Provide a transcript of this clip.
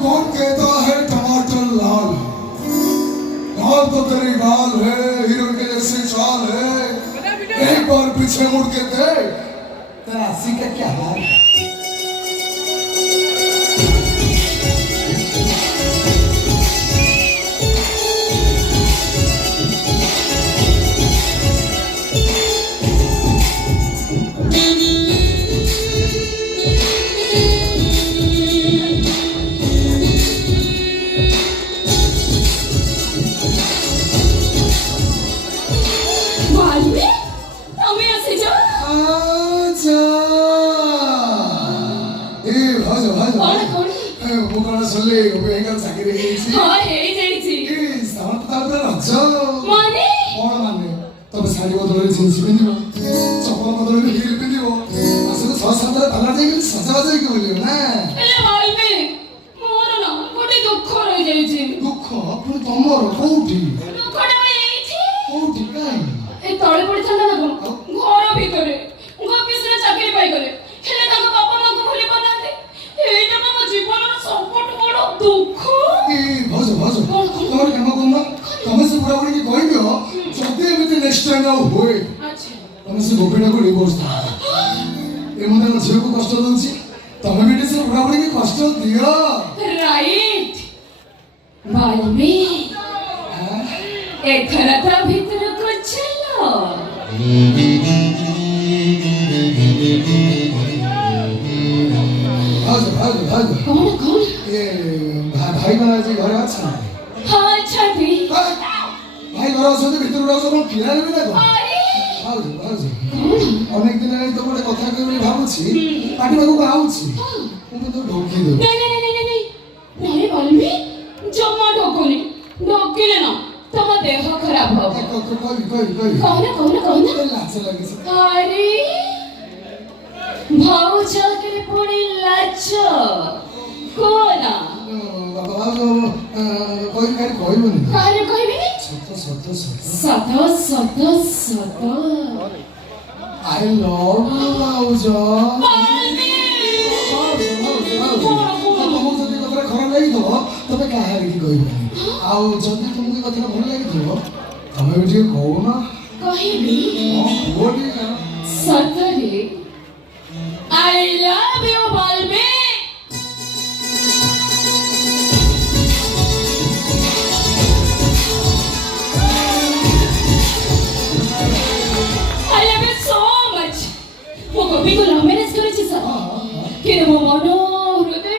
कौन कहता है टमाटर लाल लाल तो तेरी गाल है हीरोइन के जैसे चाल है एक बार पीछे मुड़ के देख तेरा हंसी का क्या हाल है চলে বেঙ্গল চাকরি ହେଇଛି ହେଇଯାଇଛି ସାମାନ ତାର ରଜ ମାନେ କଣ ମାନେ ତମେ ଶାଢ଼ୀ ବଦଳରେ ଜିନ୍ସ ପିନ୍ଧିବ ଚପଲ ବଦଳରେ ହିଲ୍ ପିନ୍ଧିବ ଆସିକି 6-7 ତାଲା ଯାଇକି ସଜବାଜ ହେଇକି ବୁଲିବ ନା ହେଲେ ଭାଇବେ ମୋର ନା ଗୋଟେ ଦୁଃଖ ରହିଯାଇଛି ଦୁଃଖ ପୁଣି ତମର କୋଉଠି ଦୁଃଖଟା ଏଇଠି କୋଉଠି କାଇଁ ଏ ତଳେ ପଡ଼ିଥାନ୍ତା ନା ଘର ଭିତରେ ଅଫିସରେ ଚାକିରି ପାଇଗଲେ ହେଲେ ତାଙ୍କ ବାପା ମାଙ୍କୁ ଭୁଲି ପାରୁନାହାନ୍ତି ଏଇଟା ମୋ ଜୀବନର ସବୁଠୁ ବଡ଼ ଦୁଃଖ ଭାଉଜ ତମର କାମ କରୁନ ତମେ ସେ ବୁଢ଼ା ବୁଢ଼ୀକି କହିଦିଅ ଯଦି ଏମିତି ନେକ୍ସଟ ଟାଇମ୍ ଆଉ ହୁଏ ତମେ ସେ ଗୋପୀଟାକୁ ଡିଭୋର୍ସ ଦିଅ ଏ ମୋତେ ଆମ ଝିଅକୁ କଷ୍ଟ ଦଉଛି ତମେ ବି ସେ ବୁଢ଼ା ବୁଢ଼ୀକି କଷ୍ଟ ଦିଅ ରାଇଟ୍ ବାଲ୍ମୀ ଏଥର ତା ଭିତରକୁ ଚାଲ ଭାଉଜ କଣ ଏ ଭାଇ ମାନେ ଆଜି ଘରେ ଅଛନ୍ତି ହଁ ଅଛନ୍ତି ଭାଇ ଘରେ ଅଛନ୍ତି ଭିତରକୁ ଯାଉଛ କଣ କିଣା ନେବି ନା କଣ ଭାଉଜ ଅନେକ ଦିନ ହେଲାଣି ତ ଗୋଟେ କଥା କହିବି ବୋଲି ଭାବୁଛି ପାଟି ପାଖକୁ ଆଉଛି ମୁଁ କିନ୍ତୁ ଢୋକି ଦେବି ନାଇଁ ବାଲ୍ମୀ ଜମା ଢୋକୁନି ଢୋକିଲେ ନା ତମ ଦେହ ଖରାପ ହବ କହିବି ଲାଜ ଲାଗିଛି ଆରେ ଭାଉଜ କେ ପୁଣି ଲାଜ କଣ କହିବନି କାରେ କହିବିନି ସତ I love you ଭାଉଜ ତମକୁ ଯଦି କଥାଟା ଖରାପ ଲାଗିଥିବ ତମେ କାହାରିକି କହିବନି ଆଉ ଯଦି ତମକୁ କଥାଟା ଭଲ ଲାଗିଥିବ ତମେ ବି ଟିକେ କହୁନ କହିବି କୁହ ଟିକେ ସତରେ I love you ବାଲ୍ମୀ